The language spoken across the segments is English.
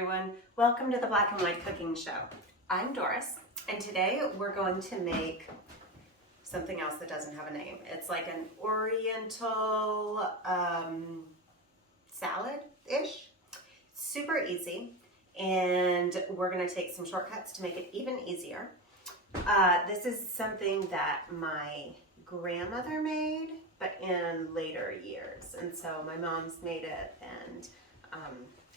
everyone. Welcome to the Black and White Cooking Show. I'm Doris, and today we're going to make something else that doesn't have a name. It's like an Oriental salad-ish. Super easy, and we're going to take some shortcuts to make it even easier. This is something that my grandmother made, but in later years, and so my mom's made it, and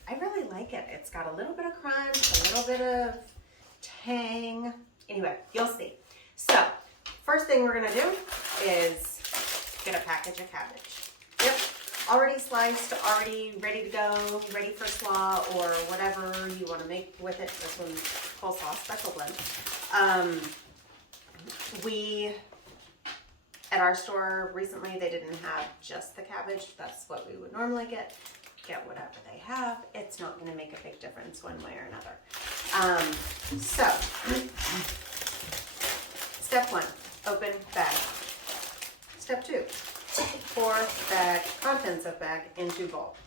I really like it. It's got a little bit of crunch, a little bit of tang. Anyway, you'll see. So, first thing we're gonna do is get a package of cabbage. Yep, already sliced, already ready to go, ready for slaw or whatever you want to make with it. This one's coleslaw special blend. At our store recently, they didn't have just the cabbage. That's what we would normally get. Get whatever they have. It's not going to make a big difference one way or another. So, step one, open bag. Step two, pour bag, contents of bag into bowl.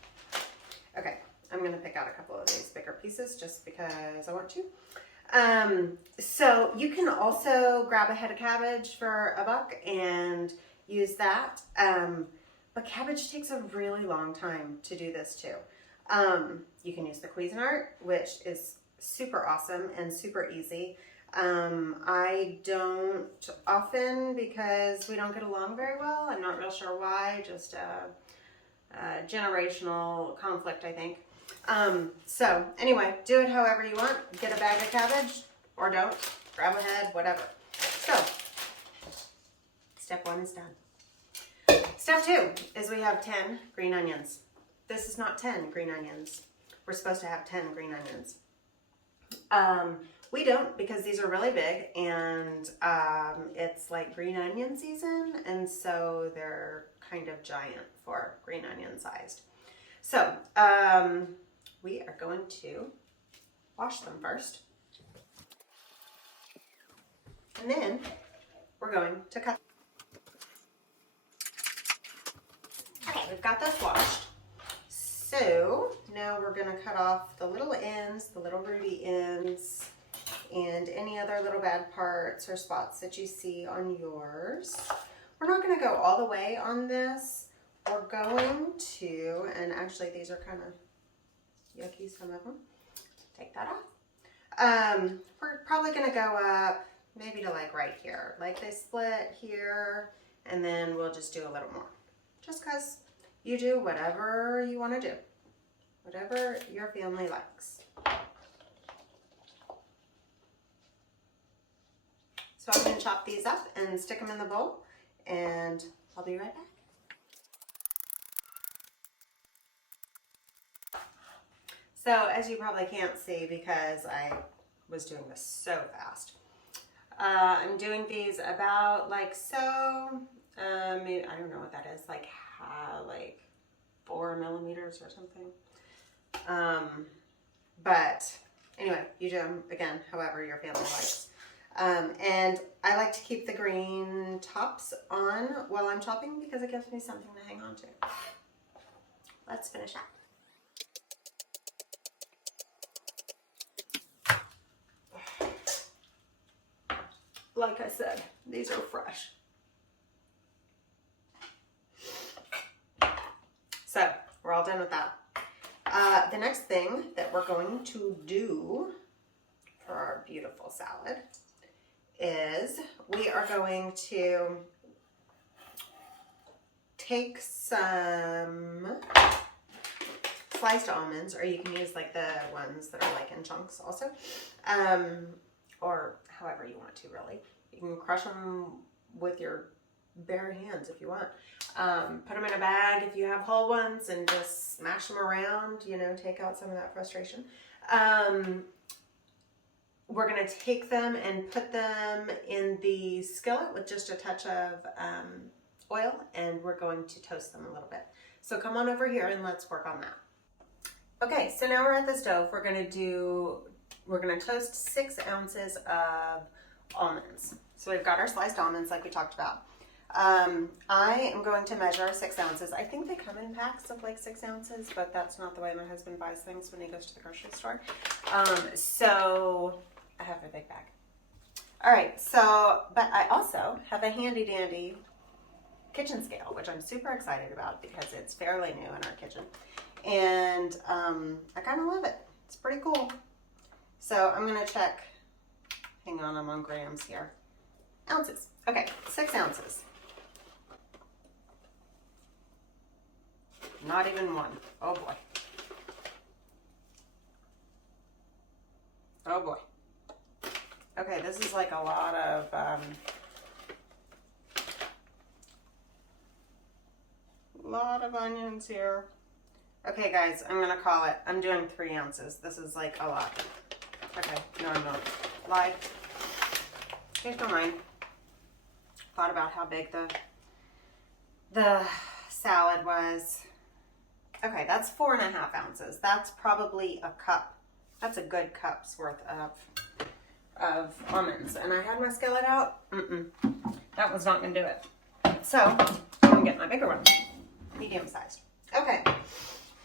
Okay, I'm going to pick out a couple of these bigger pieces just because I want to. So you can also grab a head of cabbage for $1 and use that. But cabbage takes a really long time to do this too. You can use the Cuisinart, which is super awesome and super easy. I don't often because we don't get along very well. I'm not real sure why, just a generational conflict, I think. So anyway, do it however you want. Get a bag of cabbage or don't. Grab a head, whatever. So, step one is done. Step two is we have 10 green onions. This is not 10 green onions. We're supposed to have 10 green onions. We don't because these are really big and it's like green onion season, and so they're kind of giant for green onion sized. So we are going to wash them first, and then we're going to cut. Okay, we've got this washed. So now we're going to cut off the little ends, the little rooty ends, and any other little bad parts or spots that you see on yours. We're not going to go all the way on this. We're going to, and actually these are kind of yucky, some of them. Take that off. We're probably going to go up maybe to like right here. Like they split here, and then we'll just do a little more. Just because you do whatever you want to do. Whatever your family likes. So I'm going to chop these up and stick them in the bowl, and I'll be right back. So as you probably can't see because I was doing this so fast, I'm doing these about like so. Maybe, I don't know what that is, like 4 millimeters or something. But anyway, you do them again however your family likes. And I like to keep the green tops on while I'm chopping because it gives me something to hang on to. Let's finish up. Like I said, these are fresh. So we're all done with that. The next thing that we're going to do for our beautiful salad is we are going to take some sliced almonds, or you can use like the ones that are like in chunks also, or however you want to really. You can crush them with your bare hands if you want. Put them in a bag if you have whole ones and just smash them around, you know, take out some of that frustration. We're going to take them and put them in the skillet with just a touch of oil, and we're going to toast them a little bit. So come on over here and let's work on that. Okay, so now we're at the stove. We're going to toast 6 ounces of almonds. So we've got our sliced almonds like we talked about. I am going to measure 6 ounces. I think they come in packs of like 6 ounces, but that's not the way my husband buys things when he goes to the grocery store. So I have a big bag. All right, so, but I also have a handy dandy kitchen scale, which I'm super excited about because it's fairly new in our kitchen. And I kind of love it. It's pretty cool. So I'm going to check, hang on, I'm on grams here. Ounces. Okay, 6 ounces. Not even one. Oh boy. Oh boy. Okay, this is like a lot of onions here. Okay guys, I'm gonna call it. I'm doing 3 ounces. This is like a lot. Okay, no I'm not. Lied. Changed my mind. Thought about how big the salad was. Okay, that's 4.5 ounces. That's probably a cup. That's a good cup's worth of almonds. And I had my skillet out. That was not gonna do it. So I'm gonna get my bigger one, medium sized. Okay.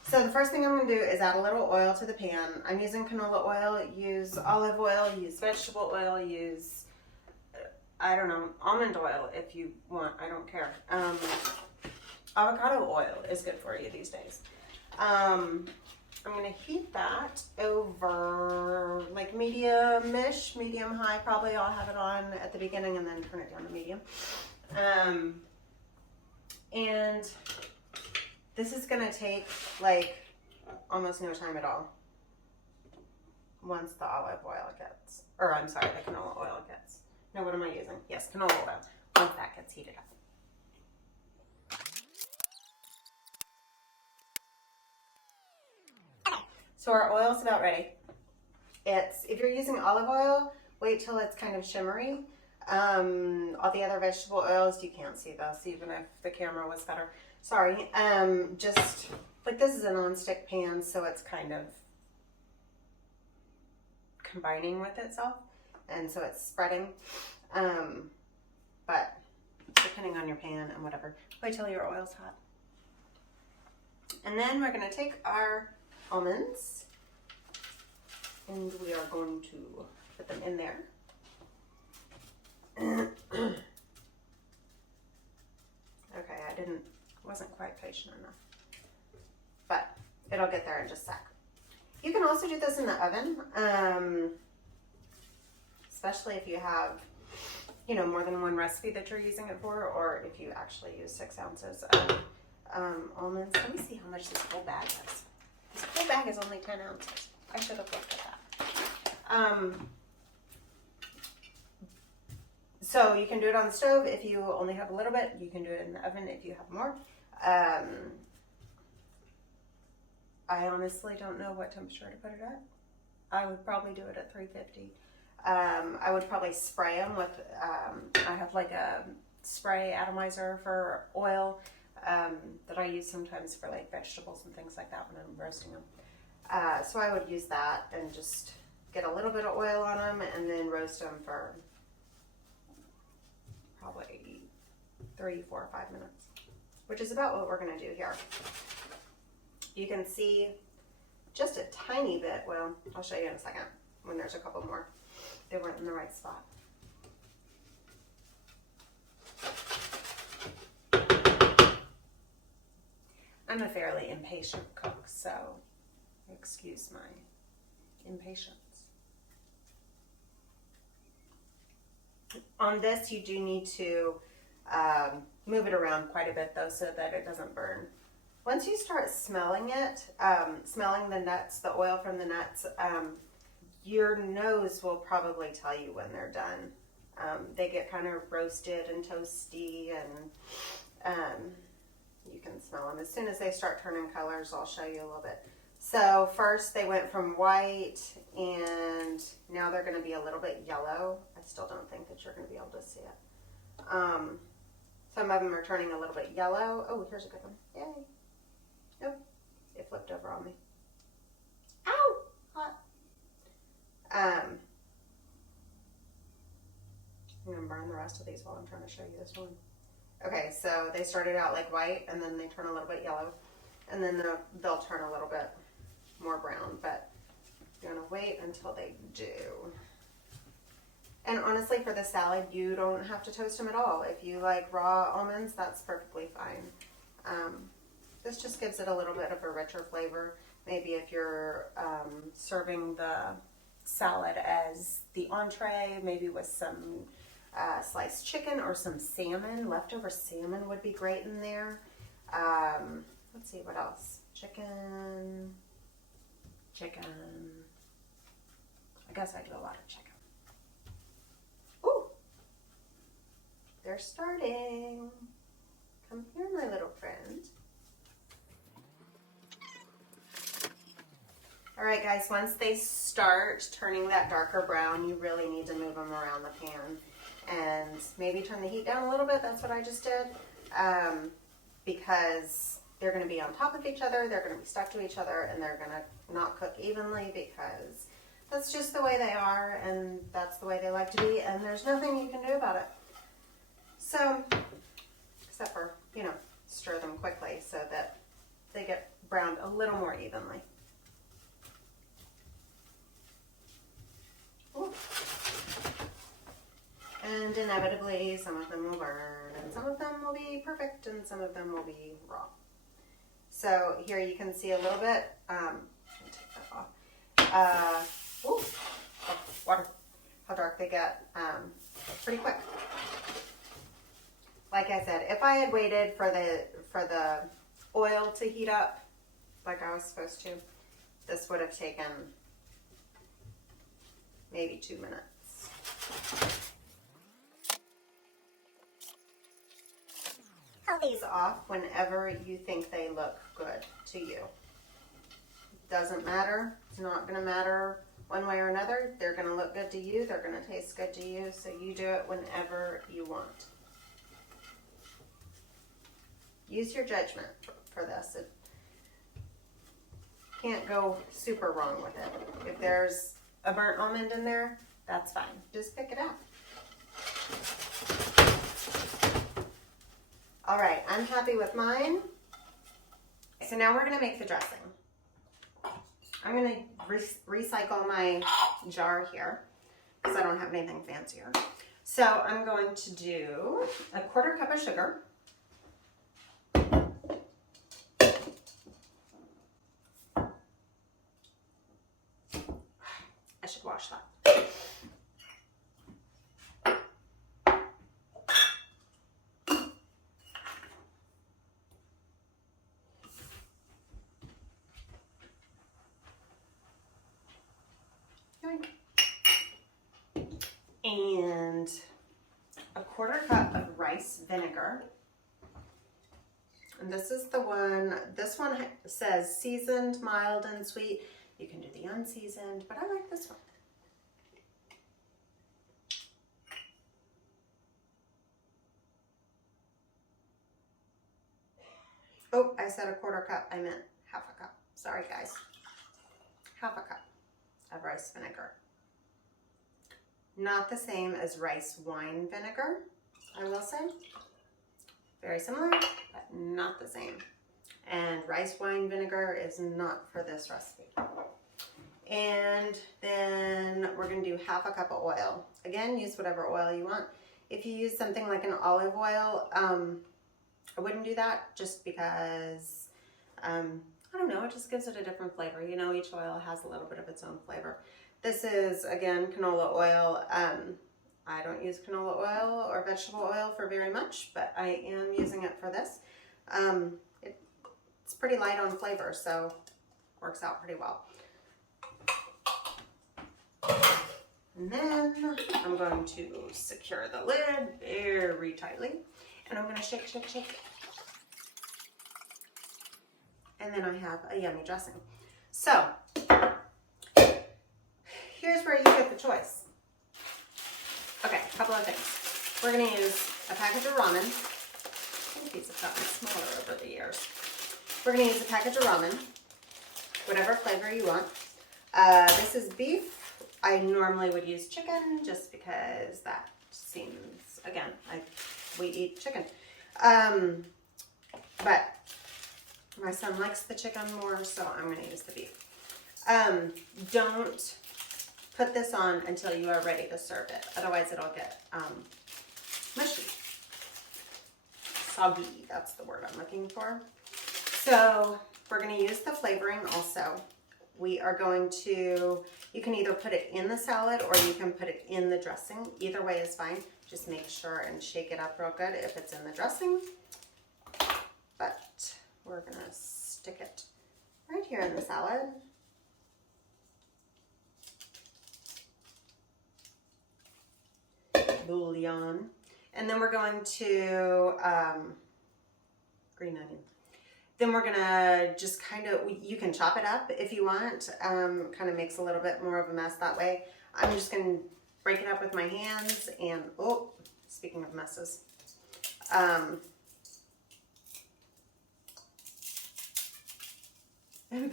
So the first thing I'm going to do is add a little oil to the pan. I'm using canola oil. Use olive oil. Use vegetable oil. Use, I don't know, almond oil if you want. I don't care. Avocado oil is good for you these days. I'm going to heat that over like medium-ish, medium-high. Probably I'll have it on at the beginning and then turn it down to medium. And this is going to take like almost no time at all once the olive oil gets, or I'm sorry, the canola oil gets. No, what am I using? Yes, canola oil. Once that gets heated up. So our oil's about ready. If you're using olive oil, wait till it's kind of shimmery. All the other vegetable oils, you can't see those even if the camera was better. Sorry, just like this is a non-stick pan, so it's kind of combining with itself, and so it's spreading. But depending on your pan and whatever, wait till your oil's hot. And then we're going to take our almonds, and we are going to put them in there. Okay, wasn't quite patient enough, but it'll get there in just a sec. You can also do this in the oven, especially if you have, more than one recipe that you're using it for, or if you actually use 6 ounces of almonds. Let me see how much this whole bag is. This whole bag is only 10 ounces. I should have looked at that. So you can do it on the stove if you only have a little bit. You can do it in the oven if you have more. I honestly don't know what temperature to put it at. I would probably do it at 350. I would probably spray them with, I have like a spray atomizer for oil that I use sometimes for like vegetables and things like that when I'm roasting them. So I would use that and just get a little bit of oil on them and then roast them for probably 3, 4, or 5 minutes, which is about what we're going to do here. You can see just a tiny bit. Well, I'll show you in a second when there's a couple more. They weren't in the right spot. I'm a fairly impatient cook, so excuse my impatience. On this, you do need to move it around quite a bit though, so that it doesn't burn. Once you start smelling it, smelling the nuts, the oil from the nuts, your nose will probably tell you when they're done. They get kind of roasted and toasty, and you can smell them. As soon as they start turning colors, I'll show you a little bit. So first they went from white, and now they're going to be a little bit yellow. I still don't think that you're going to be able to see it. Some of them are turning a little bit yellow. Oh, here's a good one. Yay. Nope, it flipped over on me. Ow! Hot. I'm going to burn the rest of these while I'm trying to show you this one. Okay, so they started out like white and then they turn a little bit yellow and then they'll turn a little bit more brown, but you're gonna wait until they do. And honestly, for the salad, you don't have to toast them at all. If you like raw almonds, that's perfectly fine. This just gives it a little bit of a richer flavor. Maybe if you're serving the salad as the entree, maybe with some sliced chicken or some salmon. Leftover salmon would be great in there. Let's see, what else? Chicken. I guess I do a lot of chicken. Ooh, they're starting. Come here, my little friend. All right, guys, once they start turning that darker brown, you really need to move them around the pan and maybe turn the heat down a little bit. That's what I just did, because they're going to be on top of each other, they're going to be stuck to each other, and they're going to not cook evenly because that's just the way they are, and that's the way they like to be, and there's nothing you can do about it. So, except for, you know, stir them quickly so that they get browned a little more evenly. Ooh. And inevitably, some of them will burn, and some of them will be perfect, and some of them will be raw. So here you can see a little bit. Let me take that off. Ooh, oh, water. How dark they get pretty quick. Like I said, if I had waited for the oil to heat up like I was supposed to, this would have taken maybe 2 minutes. Cut these off whenever you think they look good to you. Doesn't matter. It's not going to matter one way or another. They're going to look good to you. They're going to taste good to you. So you do it whenever you want. Use your judgment for this. It can't go super wrong with it. If there's a burnt almond in there, that's fine. Just pick it up. All right, I'm happy with mine. So now we're gonna make the dressing. I'm gonna recycle my jar here because I don't have anything fancier. So I'm going to do a 1/4 cup of sugar. I should wash that. And a 1/4 cup of rice vinegar. And this is the one, this one says seasoned, mild, and sweet. You can do the unseasoned, but I like this one. Oh, I said a 1/4 cup. I meant 1/2 cup. Sorry, guys. 1/2 cup of rice vinegar. Not the same as rice wine vinegar, I will say. Very similar, but not the same. And rice wine vinegar is not for this recipe. And then we're going to do 1/2 cup of oil. Again, use whatever oil you want. If you use something like an olive oil, I wouldn't do that just because, I don't know, it just gives it a different flavor. You know, each oil has a little bit of its own flavor. This is, again, canola oil. I don't use canola oil or vegetable oil for very much, but I am using it for this. It's pretty light on flavor, so works out pretty well. And then I'm going to secure the lid very tightly, and I'm going to shake, shake, shake. And then I have a yummy dressing. So, here's where you get the choice. Okay, a couple of things. We're going to use a package of ramen. I think these have gotten smaller over the years. We're going to use a package of ramen, whatever flavor you want. This is beef. I normally would use chicken just because that seems, again, we eat chicken. But my son likes the chicken more, so I'm going to use the beef. Don't put this on until you are ready to serve it. Otherwise, it'll get mushy. Soggy, that's the word I'm looking for. So we're going to use the flavoring also. We are going to, you can either put it in the salad or you can put it in the dressing. Either way is fine. Just make sure and shake it up real good if it's in the dressing. But we're going to stick it right here in the salad. Bouillon. And then we're going to green onion. Then we're gonna just kind of, you can chop it up if you want, kind of makes a little bit more of a mess that way. I'm just gonna break it up with my hands and, oh, speaking of messes, and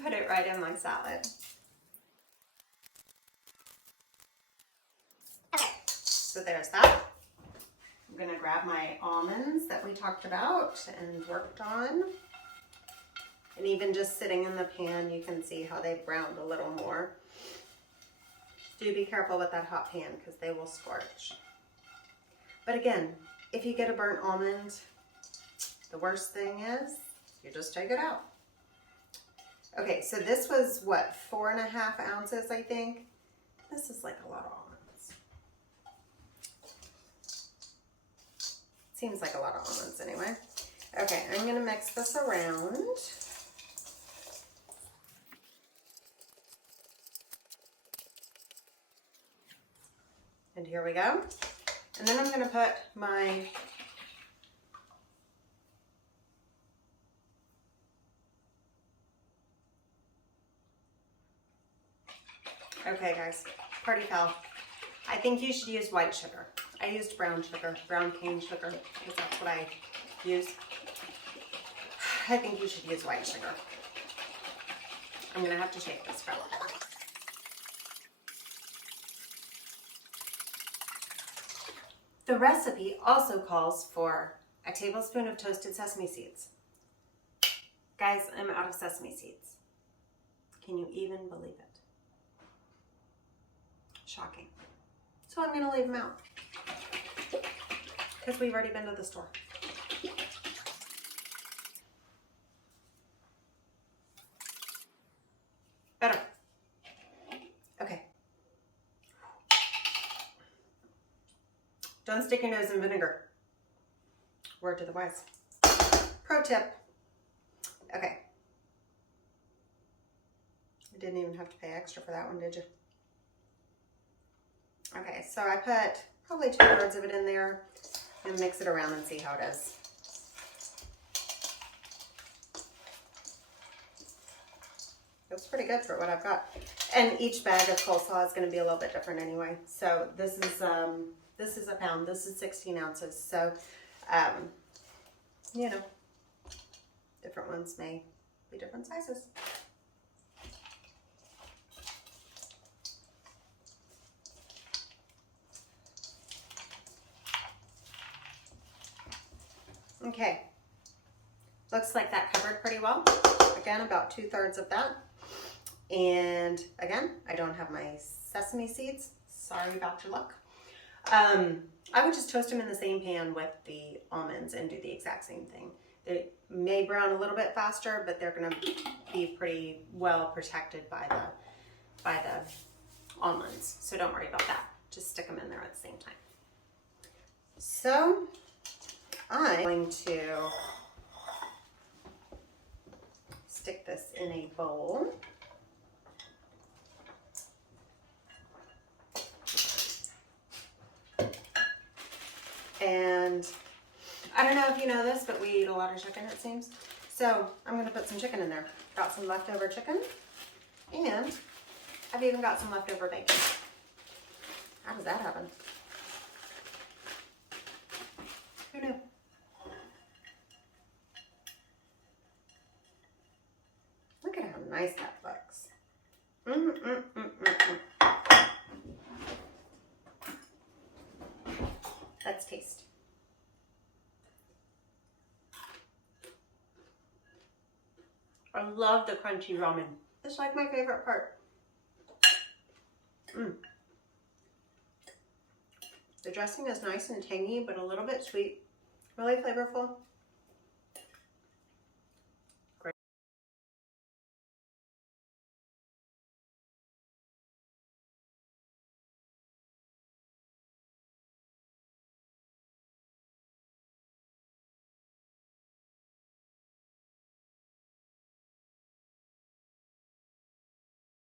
put it right in my salad. Okay, so there's that. I'm gonna grab my almonds that we talked about and worked on. And even just sitting in the pan, you can see how they've browned a little more. Do be careful with that hot pan because they will scorch. But again, if you get a burnt almond, the worst thing is you just take it out. Okay, so this was what, 4.5 ounces, I think. This is like a lot of almonds. Seems like a lot of almonds anyway. Okay, I'm gonna mix this around. And here we go. And then I'm going to put my okay guys, party foul. I think you should use white sugar. I used brown sugar, brown cane sugar, because that's what I use. I think you should use white sugar. I'm going to have to shake this for a little bit. The recipe also calls for a tablespoon of toasted sesame seeds. Guys, I'm out of sesame seeds. Can you even believe it? Shocking. So I'm going to leave them out because we've already been to the store. Better. Okay. Don't stick your nose in vinegar. Word to the wise. Pro tip. Okay. You didn't even have to pay extra for that one, did you? Okay, so I put probably 2/3 of it in there and mix it around and see how it is. Looks pretty good for what I've got. And each bag of coleslaw is going to be a little bit different anyway. So this is a pound. This is 16 ounces. So, you know, different ones may be different sizes. Okay, looks like that covered pretty well. Again, about 2/3 of that. And again, I don't have my sesame seeds. Sorry about your luck. I would just toast them in the same pan with the almonds and do the exact same thing. They may brown a little bit faster, but they're gonna be pretty well protected by the almonds. So don't worry about that. Just stick them in there at the same time. So I'm going to stick this in a bowl. And I don't know if you know this, but we eat a lot of chicken, it seems. So I'm going to put some chicken in there. Got some leftover chicken, and I've even got some leftover bacon. How does that happen? Who knew? Look at how nice that looks. Let's taste. love the crunchy ramen. It's like my favorite part. The dressing is nice and tangy, but a little bit sweet. Really flavorful.